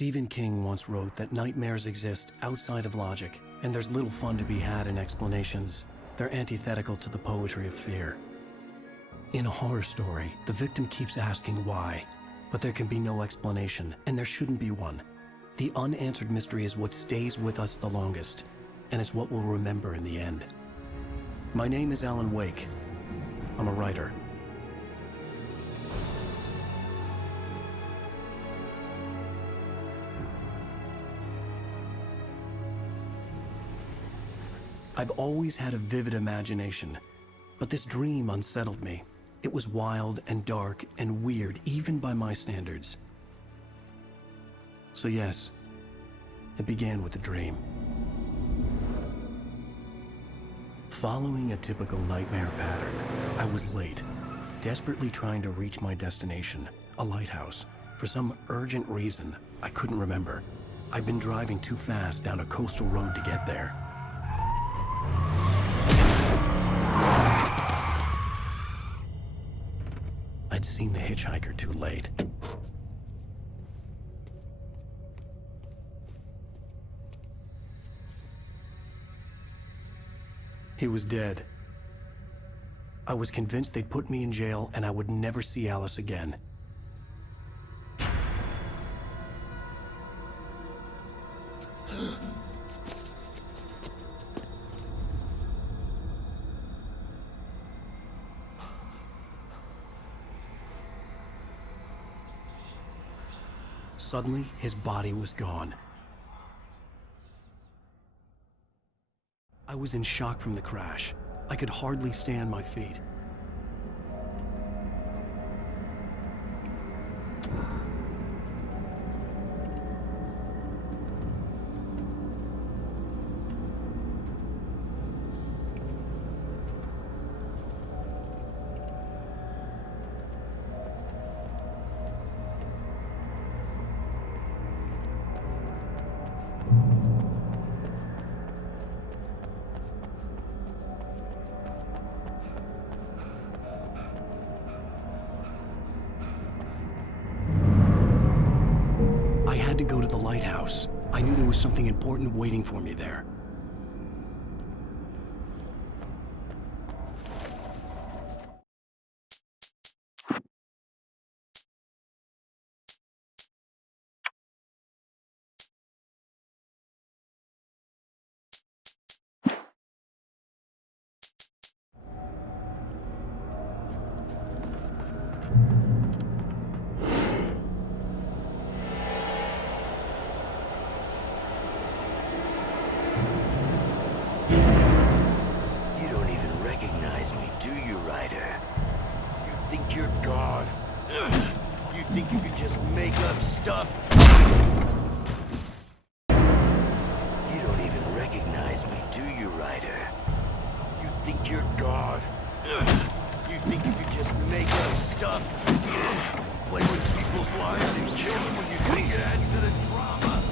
Stephen King once wrote that nightmares exist outside of logic, and there's little fun to be had in explanations. They're antithetical to the poetry of fear. In a horror story, the victim keeps asking why, but there can be no explanation, and there shouldn't be one. The unanswered mystery is what stays with us the longest, and it's what we'll remember in the end. My name is Alan Wake. I'm a writer. I've always had a vivid imagination, but this dream unsettled me. It was wild and dark and weird, even by my standards. So yes, it began with a dream. Following a typical nightmare pattern, I was late, desperately trying to reach my destination, a lighthouse. For some urgent reason, I couldn't remember. I'd been driving too fast down a coastal road to get there. I'd seen the hitchhiker too late. He was dead. I was convinced they'd put me in jail and I would never see Alice again. Suddenly, his body was gone. I was in shock from the crash. I could hardly stay on my feet. To go to the lighthouse. I knew there was something important waiting for me there. You're God. You think you can just make up stuff? You don't even recognize me, do you, Ryder? You think you're God. You think you can just make up stuff? Play with people's lives and kill them when you think it adds to the drama?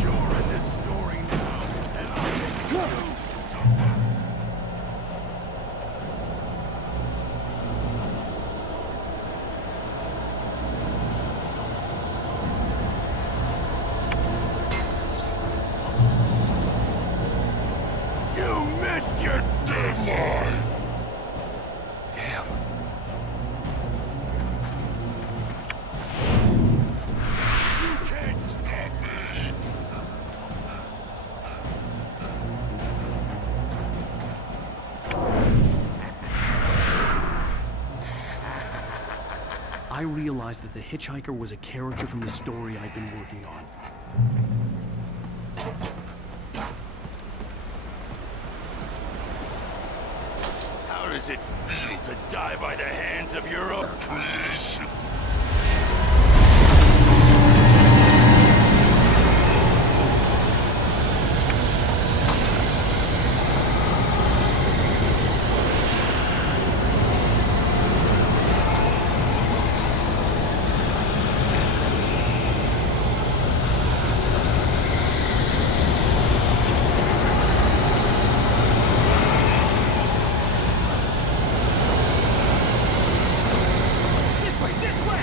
You're in this story now, and I'm making you suffer. Missed your deadline! Damn. You can't stop me! I realized that the hitchhiker was a character from the story I'd been working on. How does it feel to die by the hands of your opposition? This way!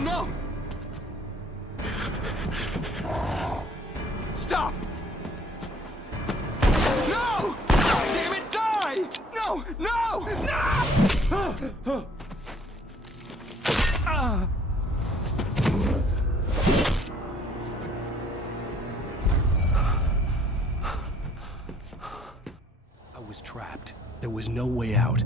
no! Stop! No! Damn it, die! No! No! No! I was trapped. There was no way out.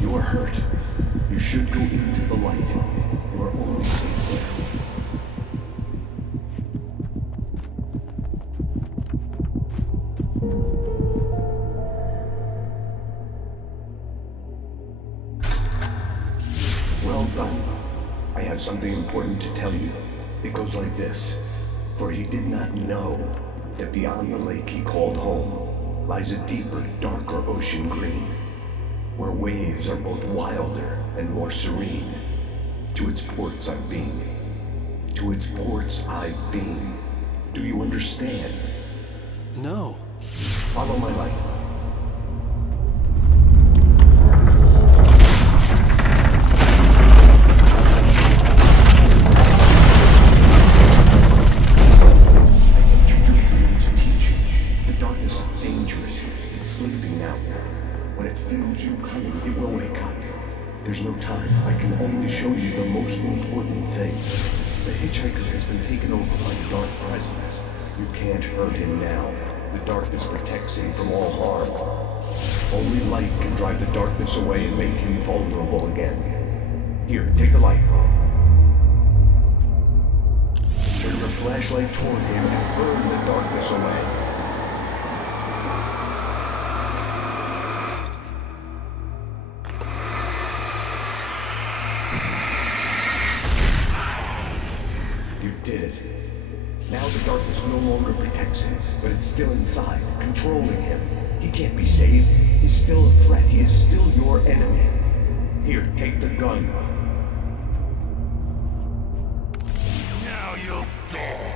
You are hurt. You should go into the light. You are only safe there. Well done. I have something important to tell you. It goes like this. For he did not know that beyond the lake he called home lies a deeper, darker ocean green, where waves are both wilder and more serene. To its ports I've been. To its ports I've been. Do you understand? No. Follow my light. There's no time. I can only show you the most important thing. The hitchhiker has been taken over by dark presence. You can't hurt him now. The darkness protects him from all harm. Only light can drive the darkness away and make him vulnerable again. Here, take the light. Turn your flashlight toward him and burn the darkness away. You did it. Now the darkness no longer protects him, but it's still inside, controlling him. He can't be saved. He's still a threat. He is still your enemy. Here, take the gun. Now you'll die.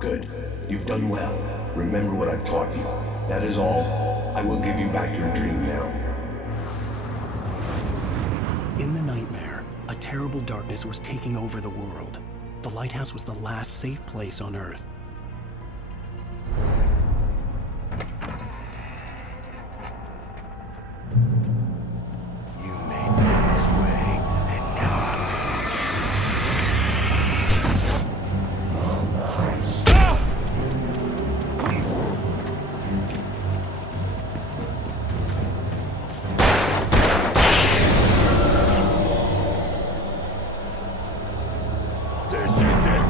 Good. You've done well. Remember what I've taught you. That is all. I will give you back your dream now. In the nightmare, a terrible darkness was taking over the world. The lighthouse was the last safe place on Earth. You made me this way, and now I'm This is it!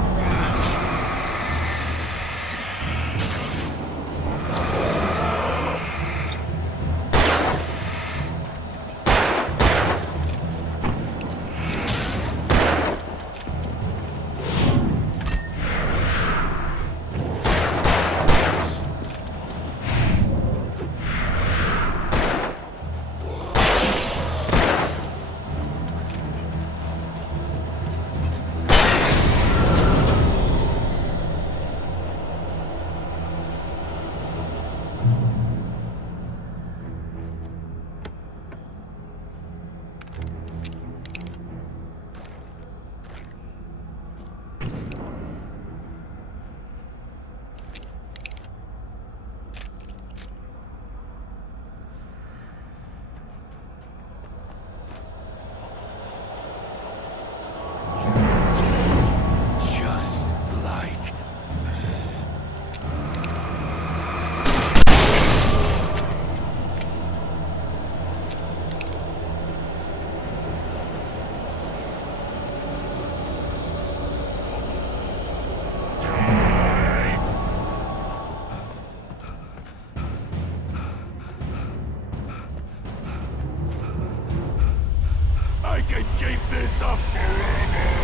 can keep this up forever!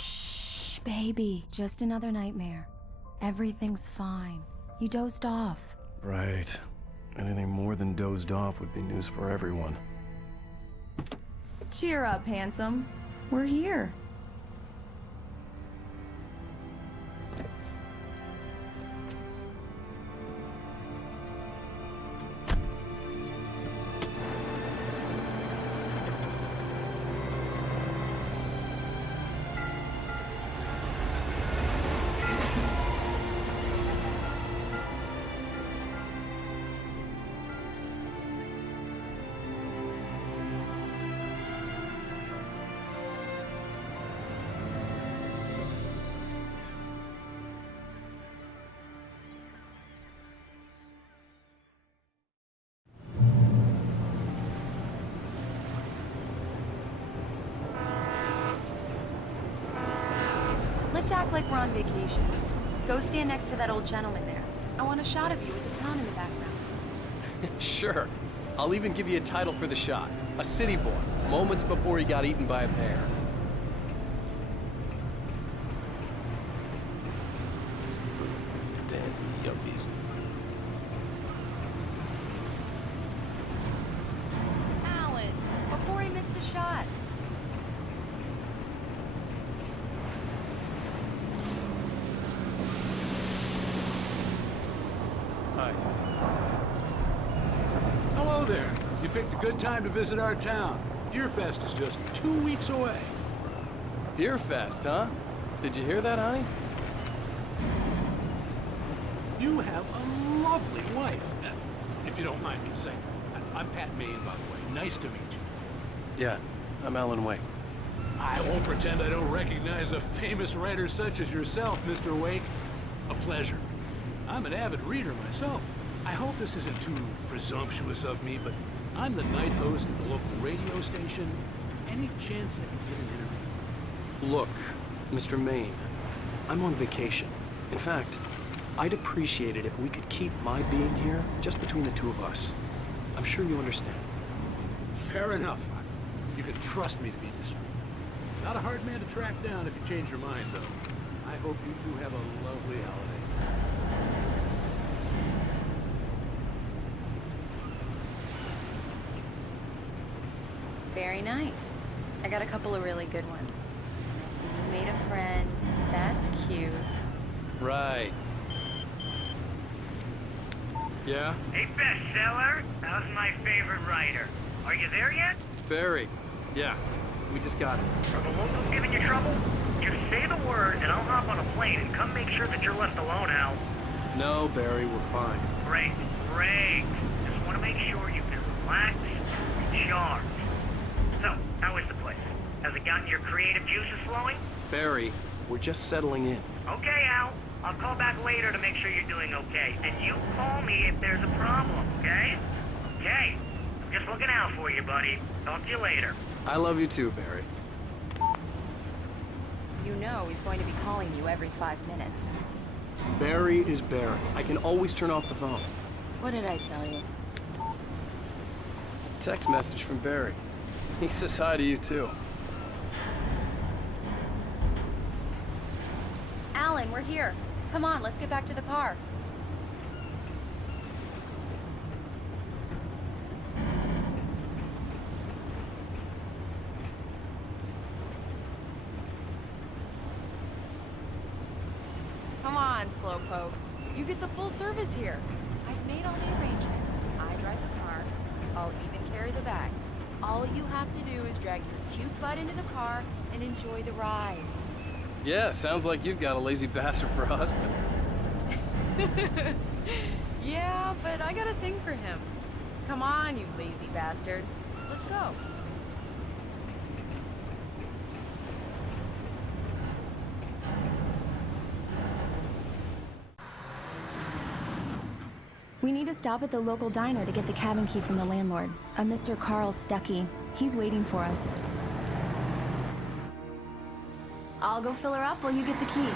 Shh, baby. Just another nightmare. Everything's fine. You dozed off. Right. Anything more than dozed off would be news for everyone. Cheer up, handsome. We're here. Let's act like we're on vacation. Go stand next to that old gentleman there. I want a shot of you with the town in the background. Sure. I'll even give you a title for the shot. A city boy, moments before he got eaten by a bear. Dead yuppies. Alan, before he missed the shot. Hi. Hello there. You picked a good time to visit our town. Deerfest is just 2 weeks away. Deerfest, huh? Did you hear that, honey? You have a lovely wife. If you don't mind me saying. I'm Pat Maine, by the way. Nice to meet you. Yeah, I'm Alan Wake. I won't pretend I don't recognize a famous writer such as yourself, Mr. Wake. A pleasure. I'm an avid reader myself. I hope this isn't too presumptuous of me, but I'm the night host at the local radio station. Any chance I can get an interview? Look, Mr. Maine, I'm on vacation. In fact, I'd appreciate it if we could keep my being here just between the two of us. I'm sure you understand. Fair enough. You can trust me to be discreet. Not a hard man to track down if you change your mind, though. I hope you two have a lovely holiday. Very nice. I got a couple of really good ones. And I see you made a friend. That's cute. Right. Yeah? Hey, bestseller, how's my favorite writer? Are you there yet? Barry. Yeah, we just got it. Are the locals giving you trouble? Just say the word and I'll hop on a plane and come make sure that you're left alone, Al. No, Barry, we're fine. Great, great. Just want to make sure you can relax and recharge. So, how is the place? Has it gotten your creative juices flowing? Barry, we're just settling in. Okay, Al. I'll call back later to make sure you're doing okay. And you call me if there's a problem, okay? Okay. Just looking out for you, buddy. Talk to you later. I love you too, Barry. You know he's going to be calling you every 5 minutes. Barry is Barry. I can always turn off the phone. What did I tell you? Text message from Barry. He says hi to you, too. Alan, we're here. Come on, let's get back to the car. Come on, Slowpoke. You get the full service here. I've made all the arrangements. I drive the car. I'll even carry the bags. All you have to do is drag your cute butt into the car and enjoy the ride. Yeah, sounds like you've got a lazy bastard for a husband. Yeah, but I got a thing for him. Come on, you lazy bastard. Let's go. We need to stop at the local diner to get the cabin key from the landlord, a Mr. Carl Stuckey. He's waiting for us. I'll go fill her up while you get the key.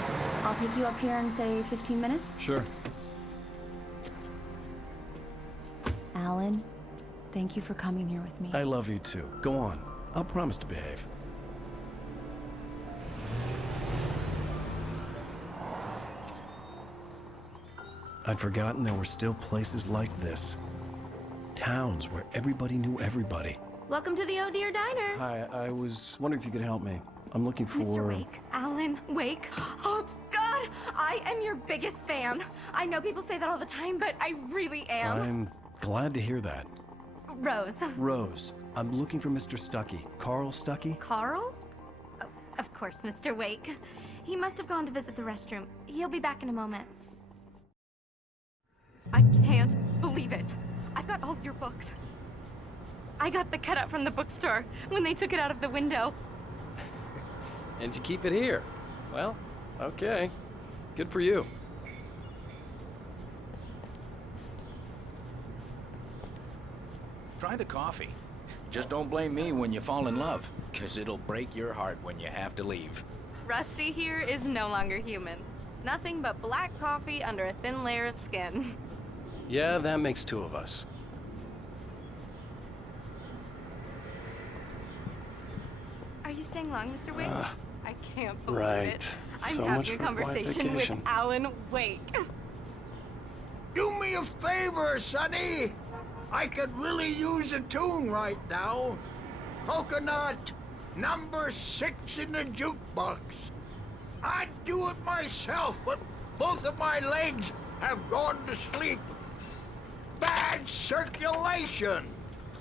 I'll pick you up here in, say, 15 minutes? Sure. Alan, thank you for coming here with me. I love you, too. Go on. I'll promise to behave. I'd forgotten there were still places like this. Towns where everybody knew everybody. Welcome to the Oh Dear Diner. Hi, I was wondering if you could help me. I'm looking for... Mr. Wake. Alan Wake. Oh, God! I am your biggest fan. I know people say that all the time, but I really am. I'm glad to hear that. Rose. Rose, I'm looking for Mr. Stuckey. Carl Stuckey? Carl? Oh, of course, Mr. Wake. He must have gone to visit the restroom. He'll be back in a moment. I can't believe it. I've got all your books. I got the cutout from the bookstore when they took it out of the window. And you keep it here. Well, okay. Good for you. Try the coffee. Just don't blame me when you fall in love, 'cause it'll break your heart when you have to leave. Rusty here is no longer human. Nothing but black coffee under a thin layer of skin. Yeah, that makes two of us. Are you staying long, Mr. Wake? I can't believe Right. it. I'm So having much a for quiet conversation with vacation. Alan Wake. Do me a favor, Sonny. I could really use a tune right now. Coconut, number 6 in the jukebox. I'd do it myself, but both of my legs have gone to sleep. Bad circulation.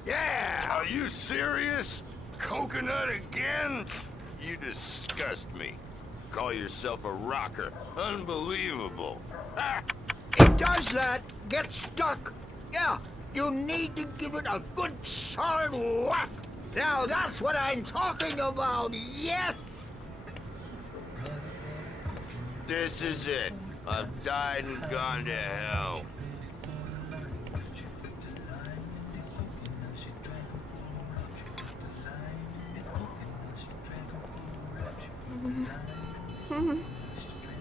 Yeah. Are you serious? Coconut again? You disgust me. Call yourself a rocker. Unbelievable. It does that. Get stuck. Yeah, you need to give it a good solid whack. Now that's what I'm talking about, yes! This is it. I've died and gone to hell.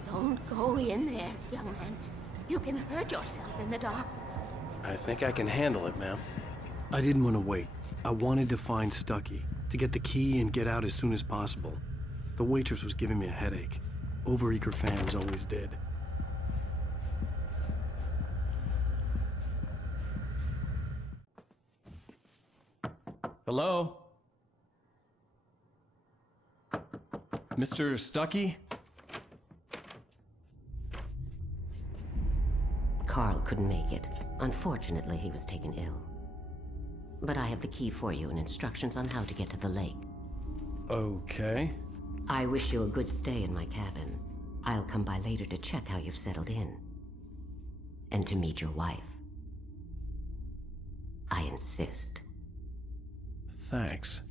Don't go in there, young man. You can hurt yourself in the dark. I think I can handle it, ma'am. I didn't want to wait. I wanted to find Stuckey, to get the key and get out as soon as possible. The waitress was giving me a headache. Overeager fans always did. Hello? Mr. Stuckey? Carl couldn't make it. Unfortunately, he was taken ill. But I have the key for you and instructions on how to get to the lake. Okay. I wish you a good stay in my cabin. I'll come by later to check how you've settled in. And to meet your wife. I insist. Thanks.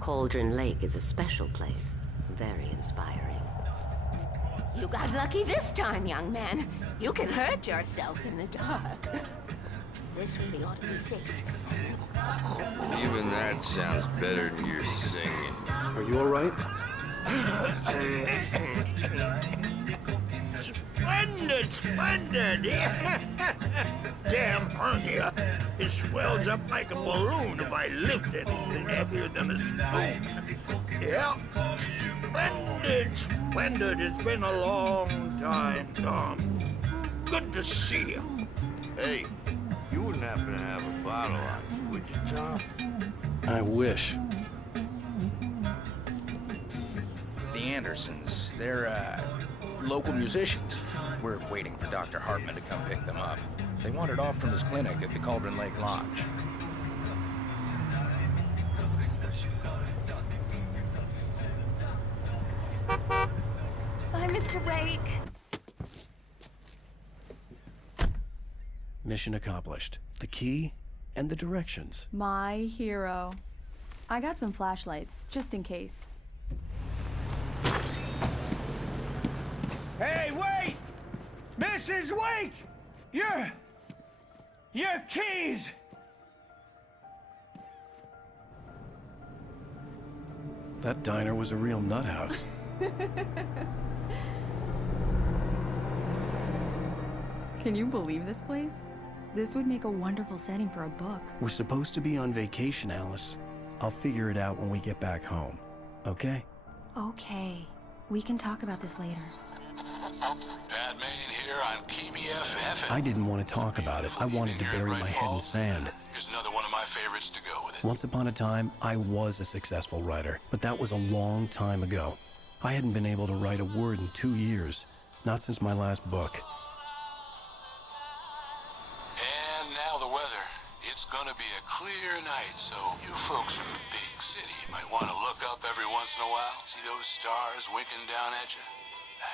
Cauldron Lake is a special place. Very inspiring. You got lucky this time, young man. You can hurt yourself in the dark. This really ought to be fixed. Even that sounds better than your singing. Are you all right? Splendid, splendid! Damn hernia. It swells up like a balloon if I lift anything heavier than a spoon. Yeah, splendid, splendid. It's been a long time, Tom. Good to see you. Hey, you wouldn't happen to have a bottle on you, would you, Tom? I wish. The Andersons, they're, local musicians. We're waiting for Dr. Hartman to come pick them up. They wandered off from his clinic at the Cauldron Lake Lodge. Bye, Mr. Wake. Mission accomplished. The key and the directions. My hero. I got some flashlights, just in case. Hey, wait! Mrs. Wake! Your keys! That diner was a real nut house. Can you believe this place? This would make a wonderful setting for a book. We're supposed to be on vacation, Alice. I'll figure it out when we get back home. Okay? Okay. We can talk about this later. Pat Main here on KBFF. I didn't want to talk about it. I wanted to bury my head in sand. Here's another one of my favorites to go with it. Once upon a time, I was a successful writer, but that was a long time ago. I hadn't been able to write a word in 2 years, not since my last book. And now the weather. It's gonna be a clear night, so you folks in the big city might want to look up every once in a while. See those stars winking down at you?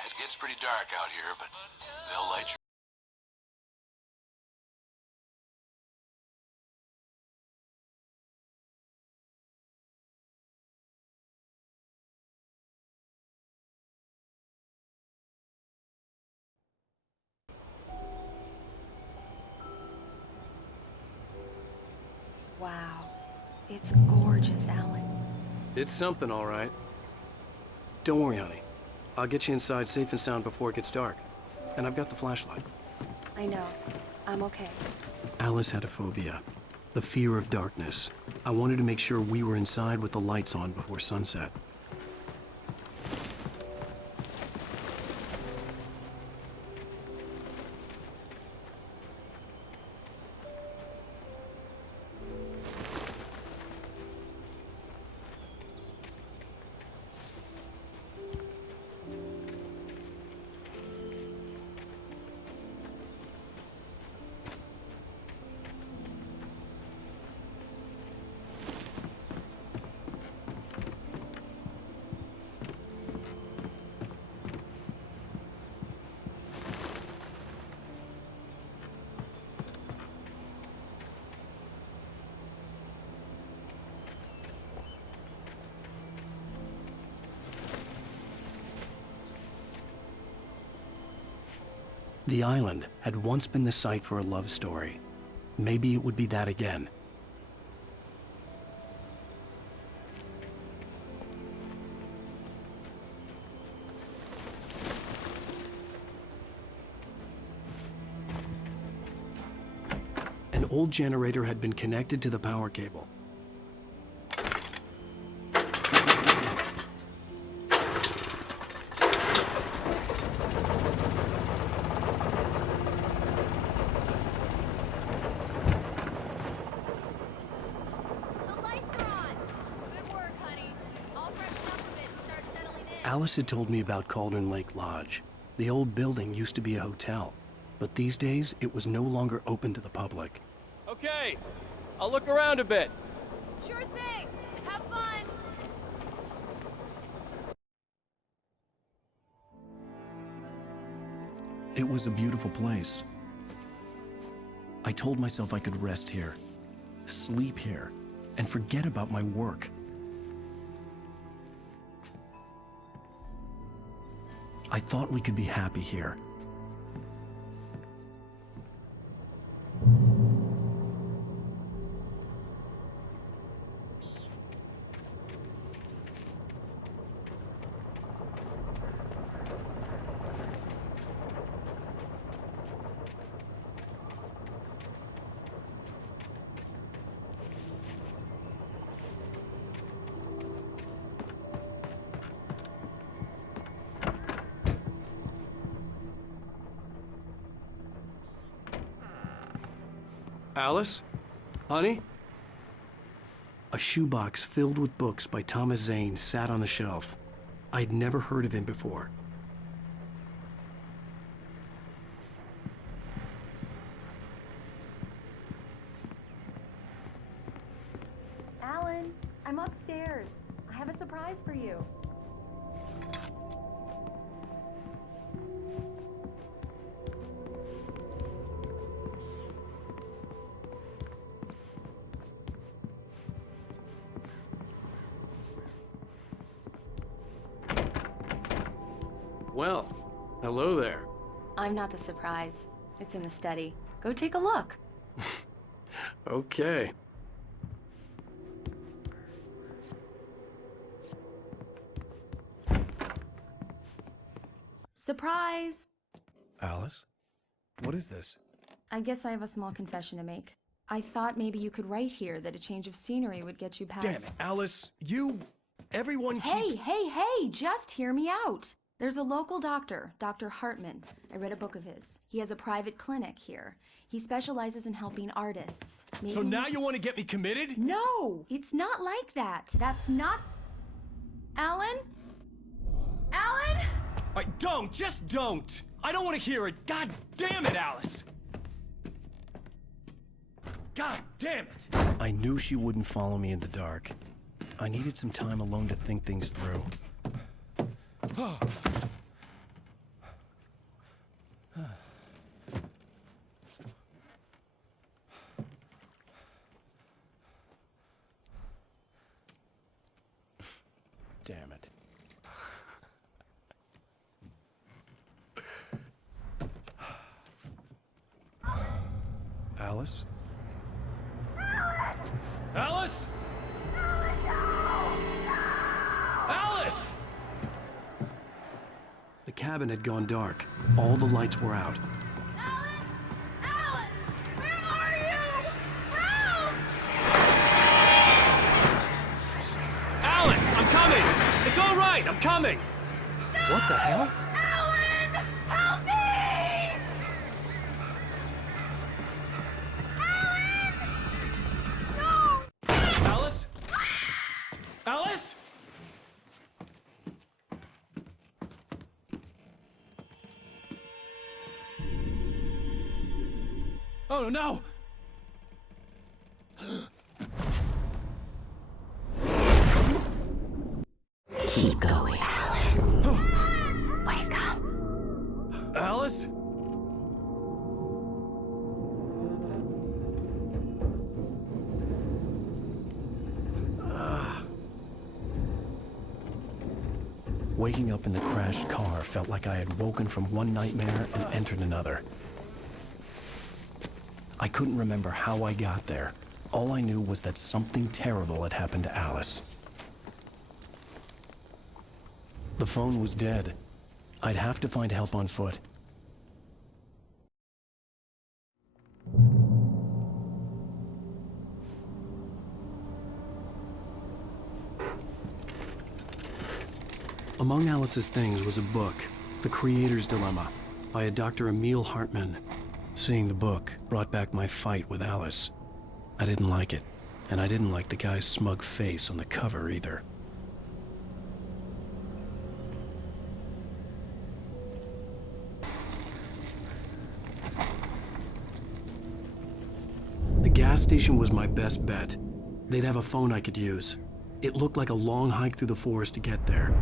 It gets pretty dark out here, but they'll light you. Wow. It's gorgeous, Alan. It's something, all right. Don't worry, honey. I'll get you inside safe and sound before it gets dark. And I've got the flashlight. I know. I'm okay. Alice had a phobia. The fear of darkness. I wanted to make sure we were inside with the lights on before sunset. The island had once been the site for a love story. Maybe it would be that again. An old generator had been connected to the power cable. Alice had told me about Cauldron Lake Lodge. The old building used to be a hotel, but these days it was no longer open to the public. Okay, I'll look around a bit. Sure thing. Have fun. It was a beautiful place. I told myself I could rest here, sleep here, and forget about my work. I thought we could be happy here. Alice? Honey? A shoebox filled with books by Thomas Zane sat on the shelf. I'd never heard of him before. Alan, I'm upstairs. I have a surprise for you. Well, hello there. I'm not the surprise. It's in the study. Go take a look. Okay. Surprise! Alice? What is this? I guess I have a small confession to make. I thought maybe you could write here that a change of scenery would get you past... Damn it, Alice! Everyone keeps... Hey, just hear me out! There's a local doctor, Dr. Hartman. I read a book of his. He has a private clinic here. He specializes in helping artists. Maybe... So now you want to get me committed? No! It's not like that. That's not... Alan? Alan? Just don't! I don't want to hear it! God damn it, Alice! God damn it! I knew she wouldn't follow me in the dark. I needed some time alone to think things through. Damn it. Alice? Alice? Alice! The cabin had gone dark. All the lights were out. Alan! Where are you? Help! Alice, I'm coming! It's all right, I'm coming! What the hell? Alan! Help me! Alice? Alice? Oh no! Keep going, Alan. Wake up. Alice? Waking up in the crashed car felt like I had woken from one nightmare and entered another. I couldn't remember how I got there. All I knew was that something terrible had happened to Alice. The phone was dead. I'd have to find help on foot. Among Alice's things was a book, The Creator's Dilemma, by a Dr. Emil Hartman. Seeing the book brought back my fight with Alice. I didn't like it, and I didn't like the guy's smug face on the cover either. The gas station was my best bet. They'd have a phone I could use. It looked like a long hike through the forest to get there.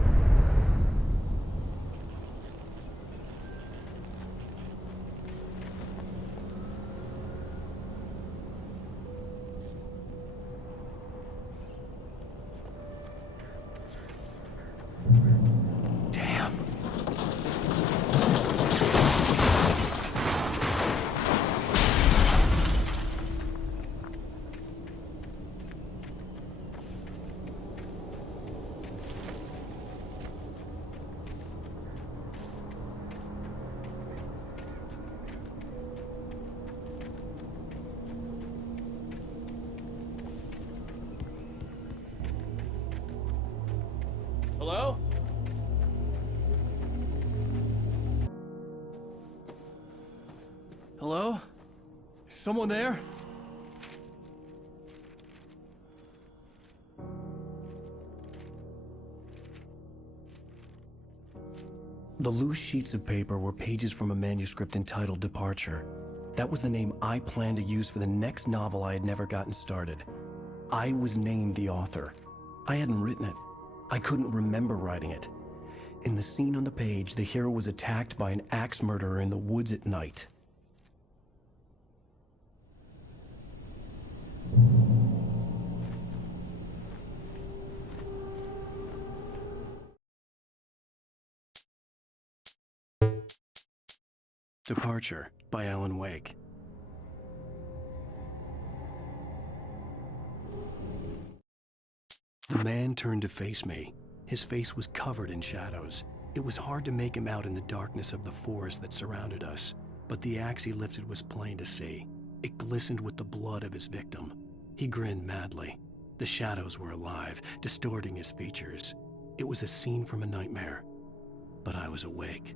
Hello? Is someone there? The loose sheets of paper were pages from a manuscript entitled Departure. That was the name I planned to use for the next novel I had never gotten started. I was named the author. I hadn't written it. I couldn't remember writing it. In the scene on the page, the hero was attacked by an axe murderer in the woods at night. Departure by Alan Wake. The man turned to face me. His face was covered in shadows. It was hard to make him out in the darkness of the forest that surrounded us, but the axe he lifted was plain to see. It glistened with the blood of his victim. He grinned madly. The shadows were alive, distorting his features. It was a scene from a nightmare, but I was awake.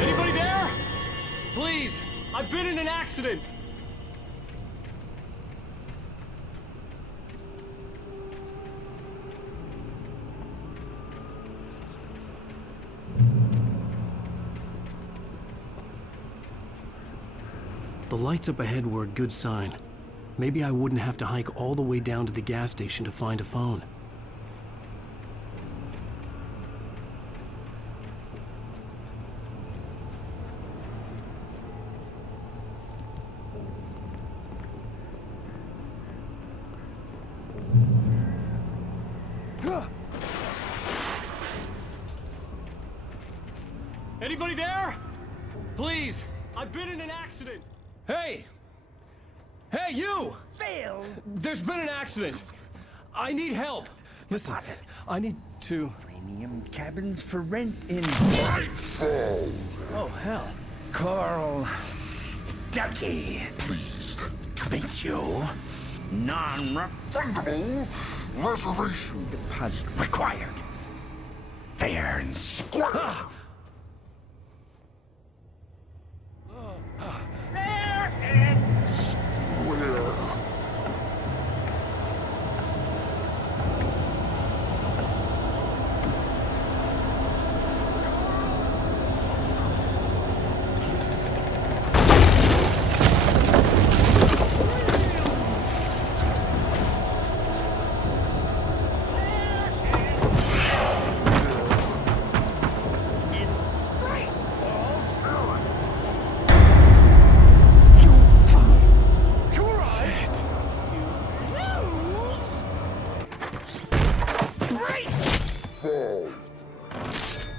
Anybody there? Please, I've been in an accident. The lights up ahead were a good sign. Maybe I wouldn't have to hike all the way down to the gas station to find a phone. Anybody there? Please, I've been in an accident. Hey! Hey, you! Phil! There's been an accident. I need help. Listen, I need to... Premium cabins for rent in... Nightfall! Oh, hell. Carl Stuckey. Pleased To meet you. Non-refundable reservation deposit required. Fair and square. Fair and square.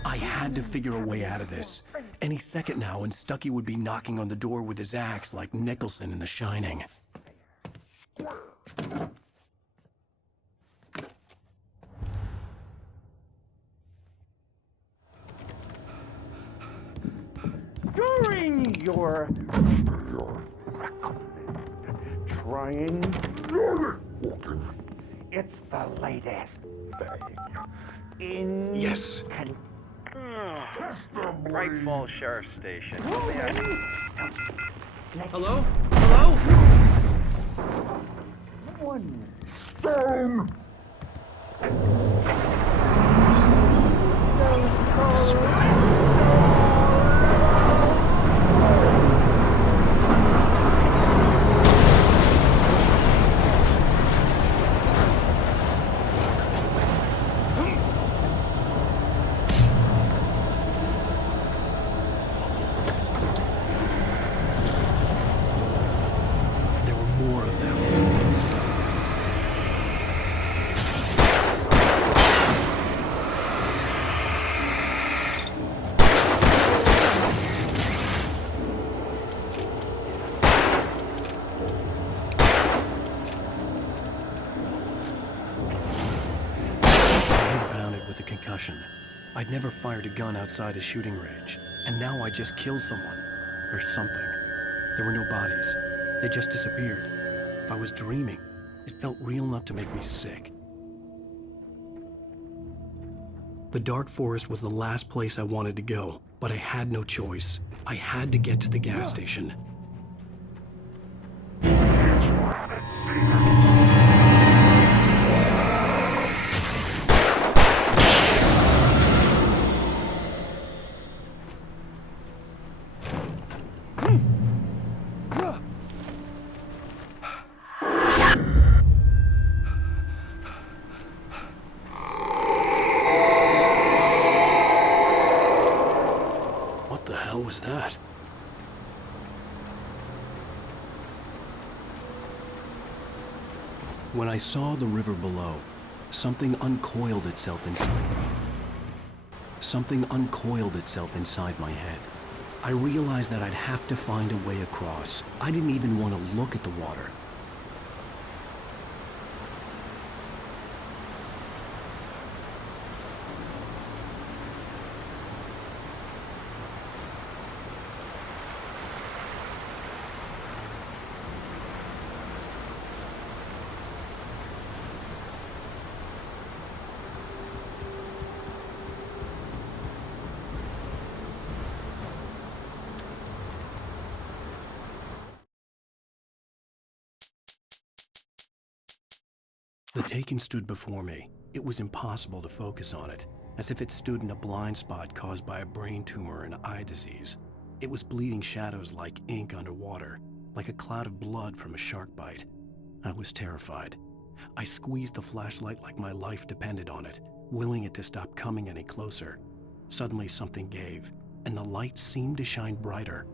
I had to figure a way out of this. Any second now, and Stuckey would be knocking on the door with his axe like Nicholson in The Shining. During your trying, it's the latest thing in... Yes. Bright Falls Sheriff Station. Hello? Hello? One Stone! There were more of them. With a concussion. I'd never fired a gun outside a shooting range, and now I just killed someone. Or something. There were no bodies. They just disappeared. If I was dreaming, it felt real enough to make me sick. The dark forest was the last place I wanted to go, but I had no choice. I had to get to the gas station. It's rabbit season. What the hell was that? When I saw the river below, something uncoiled itself inside. Something uncoiled itself inside my head. I realized that I'd have to find a way across. I didn't even want to look at the water. The Taken stood before me. It was impossible to focus on it, as if it stood in a blind spot caused by a brain tumor and eye disease. It was bleeding shadows like ink underwater, like a cloud of blood from a shark bite. I was terrified. I squeezed the flashlight like my life depended on it, willing it to stop coming any closer. Suddenly something gave, and the light seemed to shine brighter.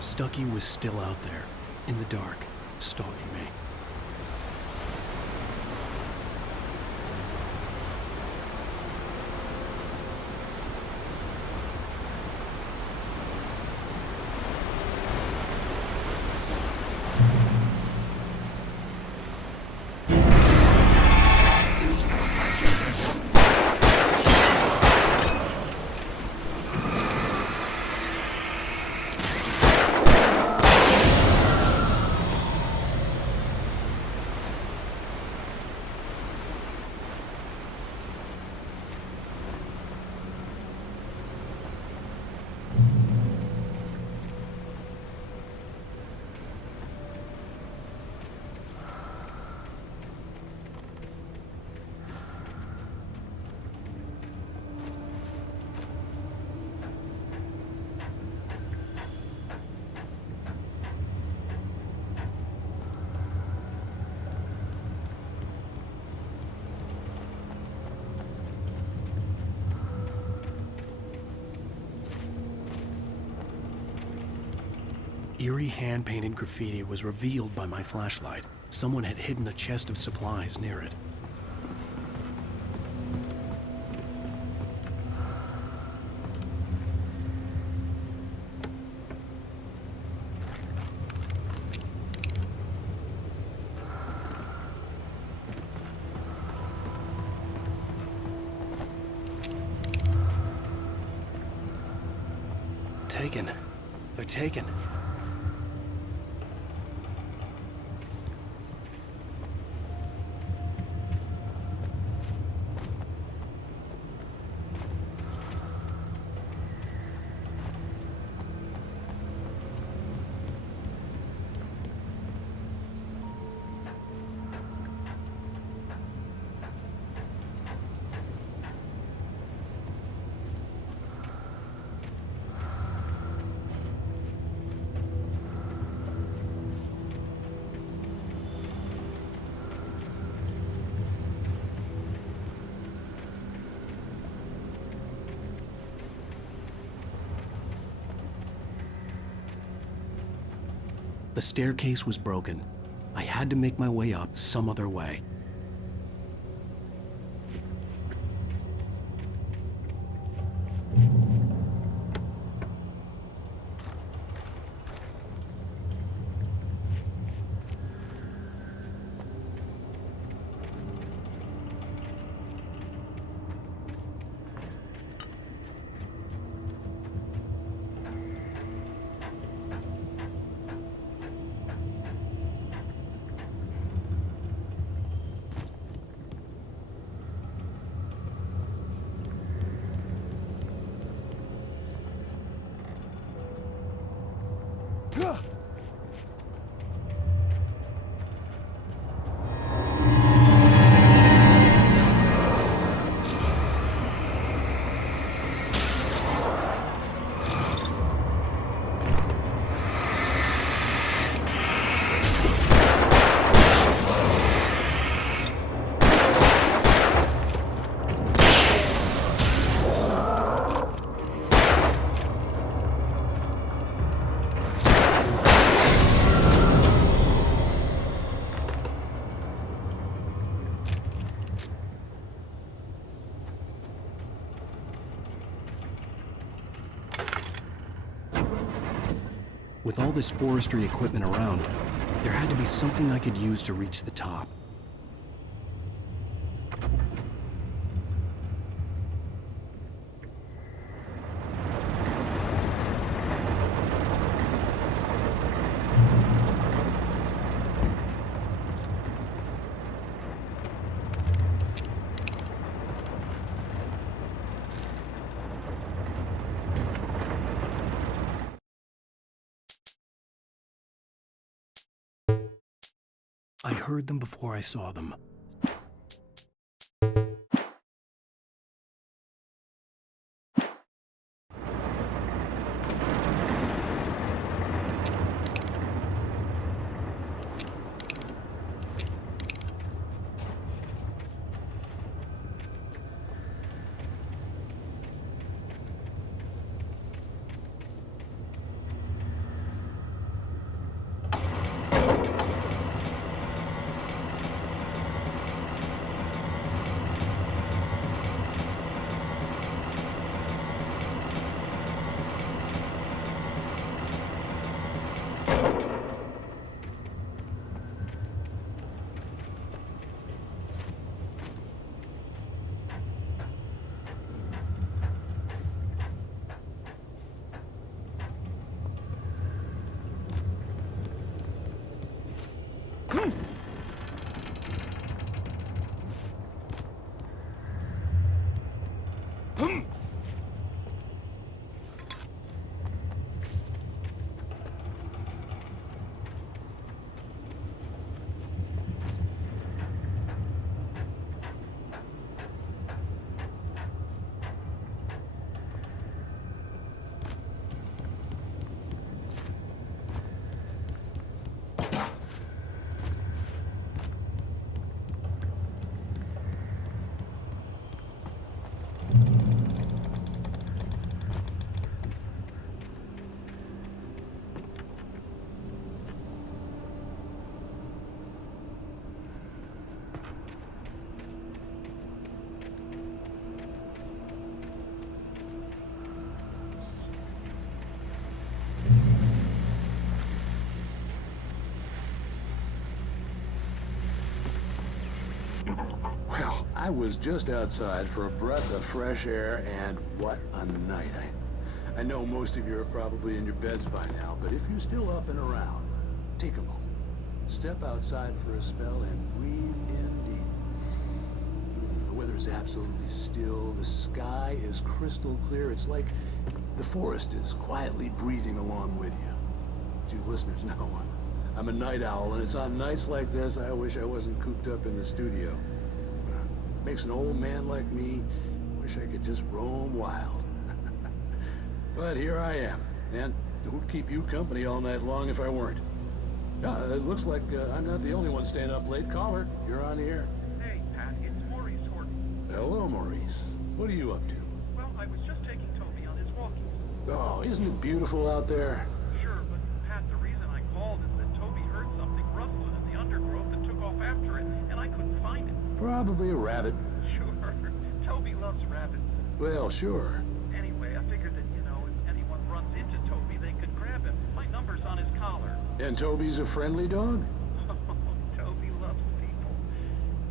Stucky was still out there, in the dark, stalking me. Eerie hand-painted graffiti was revealed by my flashlight. Someone had hidden a chest of supplies near it. Taken. They're taken. The staircase was broken. I had to make my way up some other way. With all this forestry equipment around, there had to be something I could use to reach the top. I heard them before I saw them. Well, I was just outside for a breath of fresh air, and what a night. I know most of you are probably in your beds by now, but if you're still up and around, take a moment. Step outside for a spell and breathe in deep. The weather is absolutely still. The sky is crystal clear. It's like the forest is quietly breathing along with you. As you listeners know, I'm a night owl, and it's on nights like this I wish I wasn't cooped up in the studio. Makes an old man like me wish I could just roam wild. But here I am, and it would keep you company all night long if I weren't. It looks like I'm not the only one staying up late. Caller, you're on the air. Hey, Pat, it's Maurice Horton. Hello, Maurice. What are you up to? Well, I was just taking Toby on his walkies. Oh, isn't it beautiful out there? Sure, but Pat, the reason I called is that for it, and I couldn't find it. Probably a rabbit. Sure. Toby loves rabbits. Well, sure. Anyway, I figured that, you know, if anyone runs into Toby, they could grab him. My number's on his collar. And Toby's a friendly dog? Toby loves people.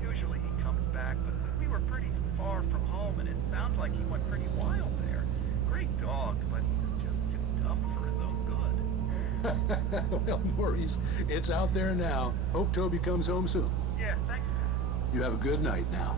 Usually he comes back, but we were pretty far from home, and it sounds like he went pretty wild there. Great dog, but just too dumb for his own good. Well, Maurice, it's out there now. Hope Toby comes home soon. Yeah, thanks. You have a good night now.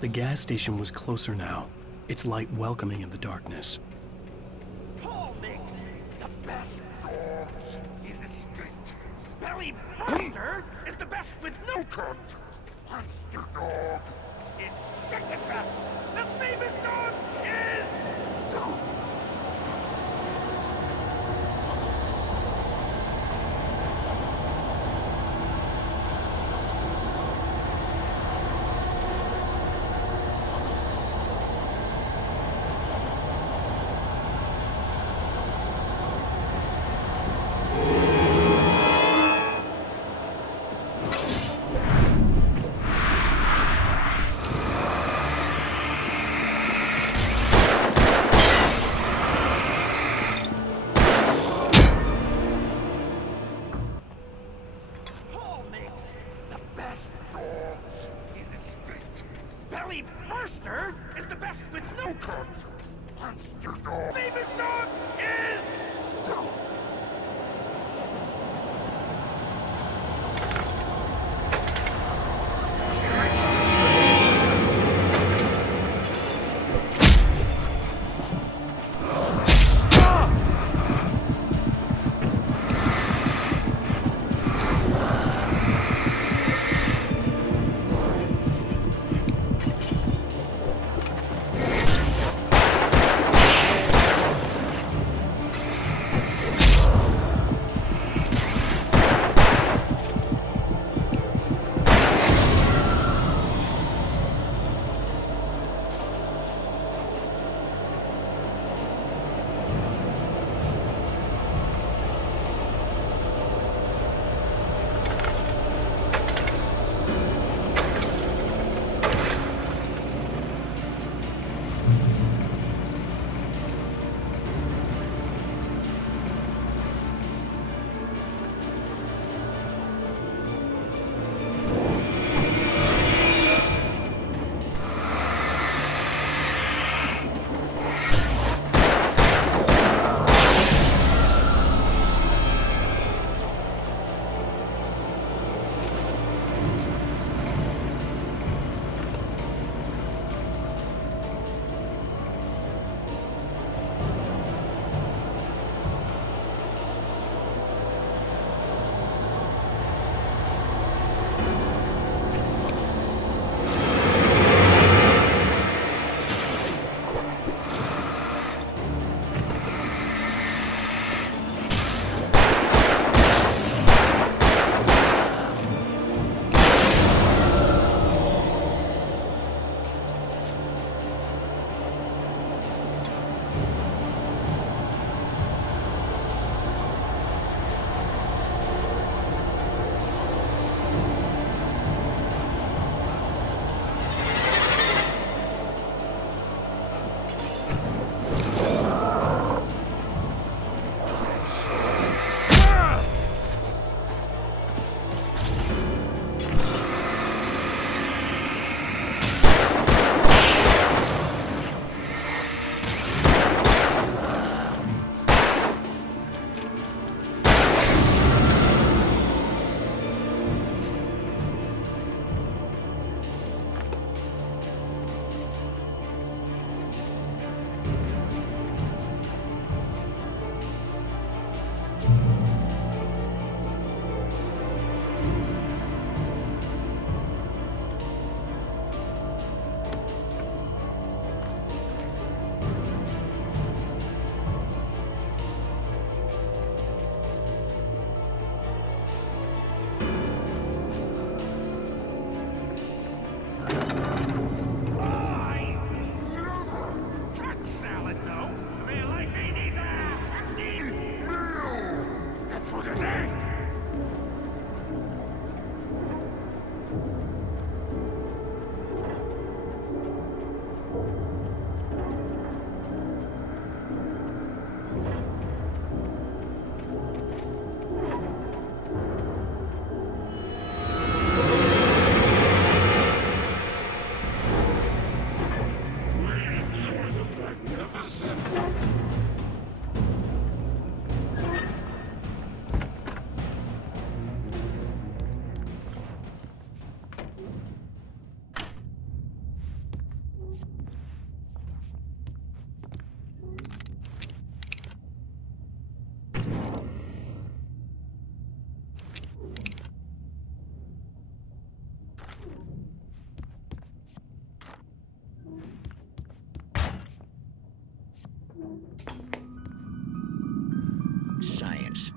The gas station was closer now, its light welcoming in the darkness. Paul makes the best dogs in the state. Belly Buster is the best with no contest. Monster Dog is second best. The famous dog is... science.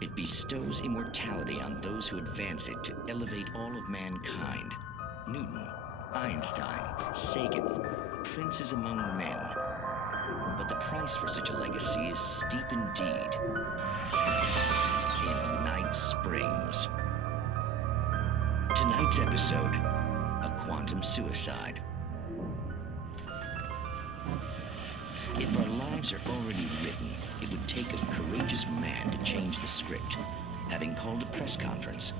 It bestows immortality on those who advance it to elevate all of mankind. Newton, Einstein, Sagan, princes among men. But the price for such a legacy is steep indeed. In Night Springs. Tonight's episode, a quantum suicide. If our lives are already written, it would take a courageous man to change the script. Having called a press conference,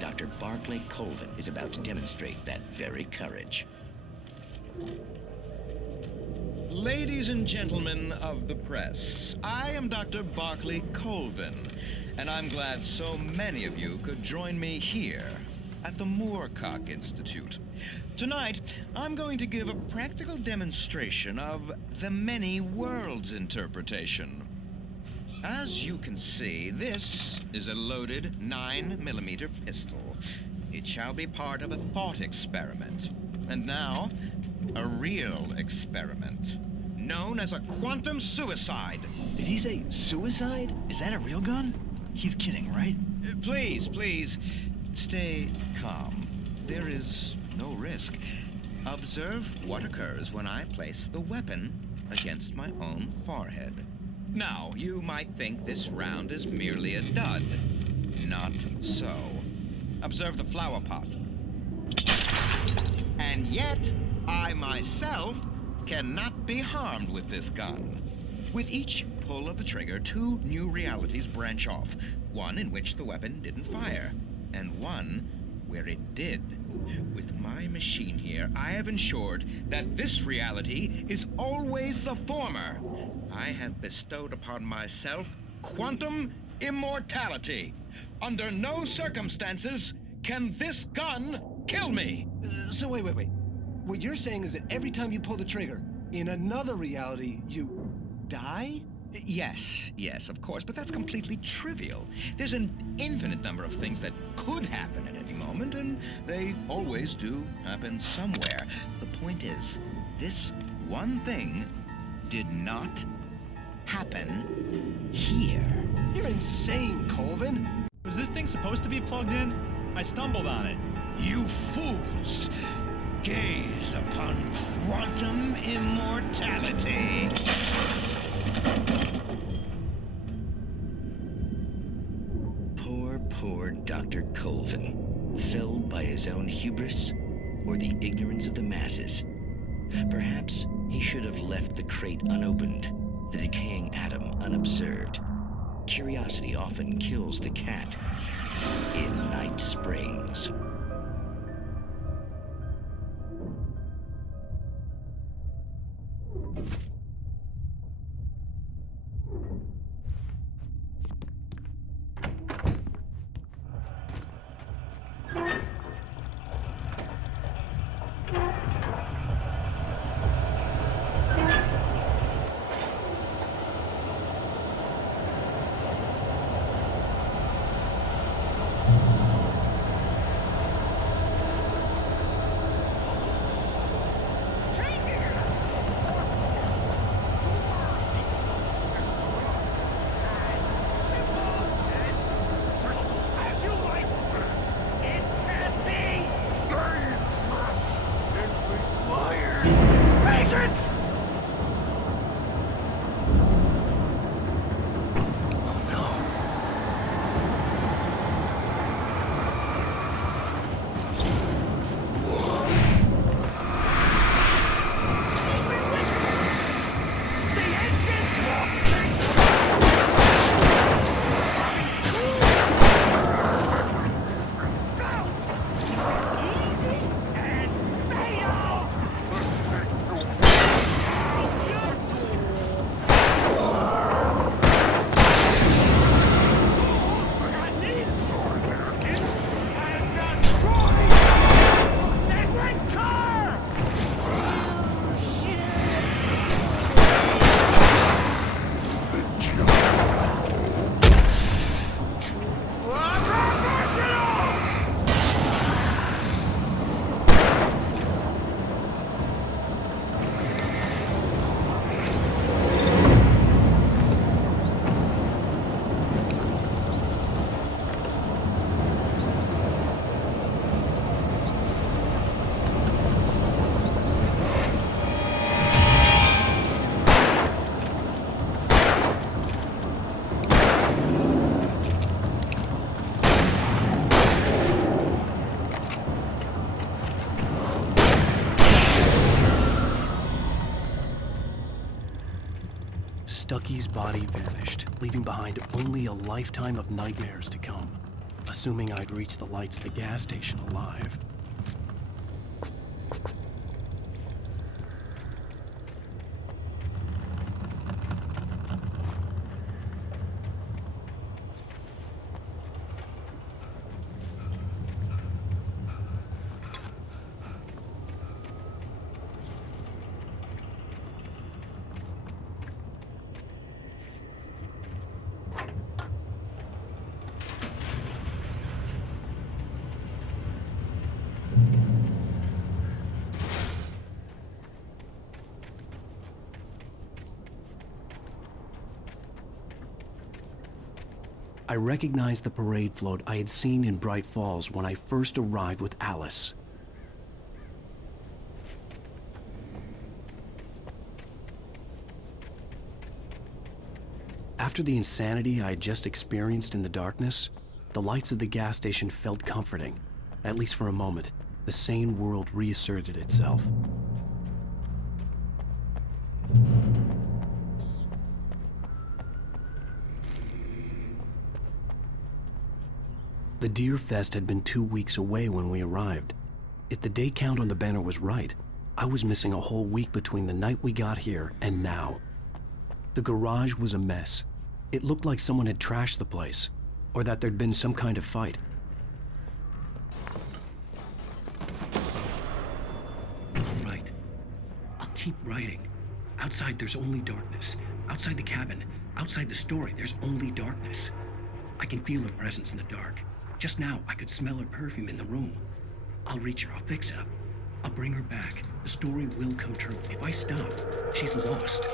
Dr. Barclay Colvin is about to demonstrate that very courage. Ladies and gentlemen of the press, I am Dr. Barclay Colvin, and I'm glad so many of you could join me here at the Moorcock Institute. Tonight, I'm going to give a practical demonstration of the many worlds interpretation. As you can see, this is a loaded 9mm pistol. It shall be part of a thought experiment. And now, a real experiment, known as a quantum suicide. Did he say suicide? Is that a real gun? He's kidding, right? Please, stay calm. There is no risk. Observe what occurs when I place the weapon against my own forehead. Now, you might think this round is merely a dud. Not so. Observe the flower pot. And yet, I myself cannot be harmed with this gun. With each pull of the trigger, 2 new realities branch off. One in which the weapon didn't fire, and one where it did. With my machine here, I have ensured that this reality is always the former. I have bestowed upon myself quantum immortality. Under no circumstances can this gun kill me. So wait. What you're saying is that every time you pull the trigger, in another reality, you die? Yes, of course, but that's completely trivial. There's an infinite number of things that could happen at any moment, and they always do happen somewhere. The point is, this one thing did not happen here. You're insane, Colvin. Was this thing supposed to be plugged in? I stumbled on it. You fools! Gaze upon quantum immortality. Poor Dr. Colvin, felled by his own hubris or the ignorance of the masses. Perhaps he should have left the crate unopened, the decaying atom unobserved. Curiosity often kills the cat. In Night Springs. Stucky's body vanished, leaving behind only a lifetime of nightmares to come, assuming I'd reach the lights of the gas station alive. I recognized the parade float I had seen in Bright Falls when I first arrived with Alice. After the insanity I had just experienced in the darkness, the lights of the gas station felt comforting. At least for a moment, the sane world reasserted itself. The Deer Fest had been 2 weeks away when we arrived. If the day count on the banner was right, I was missing a whole week between the night we got here and now. The garage was a mess. It looked like someone had trashed the place, or that there'd been some kind of fight. All right. I'll keep writing. Outside, there's only darkness. Outside the cabin, outside the story, there's only darkness. I can feel her presence in the dark. Just now, I could smell her perfume in the room. I'll reach her, I'll fix it up. I'll bring her back. The story will come true. If I stop, she's lost.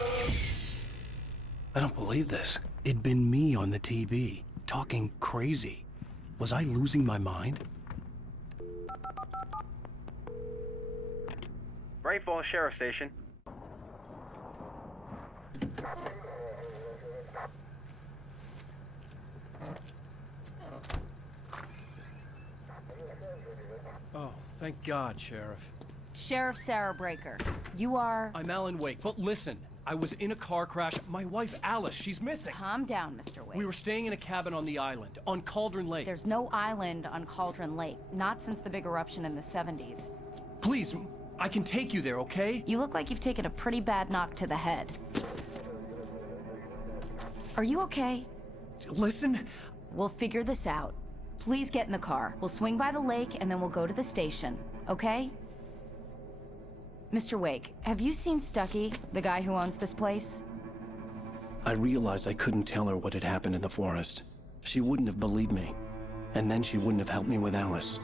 I don't believe this. It'd been me on the TV, talking crazy. Was I losing my mind? Bright Falls Sheriff Station. Oh, thank God, Sheriff. Sheriff Sarah Breaker, you are... I'm Alan Wake, but listen. I was in a car crash. My wife, Alice, she's missing. Calm down, Mr. Wake. We were staying in a cabin on the island, on Cauldron Lake. There's no island on Cauldron Lake, not since the big eruption in the 70s. Please, I can take you there, okay? You look like you've taken a pretty bad knock to the head. Are you okay? Listen. We'll figure this out. Please get in the car. We'll swing by the lake and then we'll go to the station, okay? Mr. Wake, have you seen Stucky, the guy who owns this place? I realized I couldn't tell her what had happened in the forest. She wouldn't have believed me. And then she wouldn't have helped me with Alice.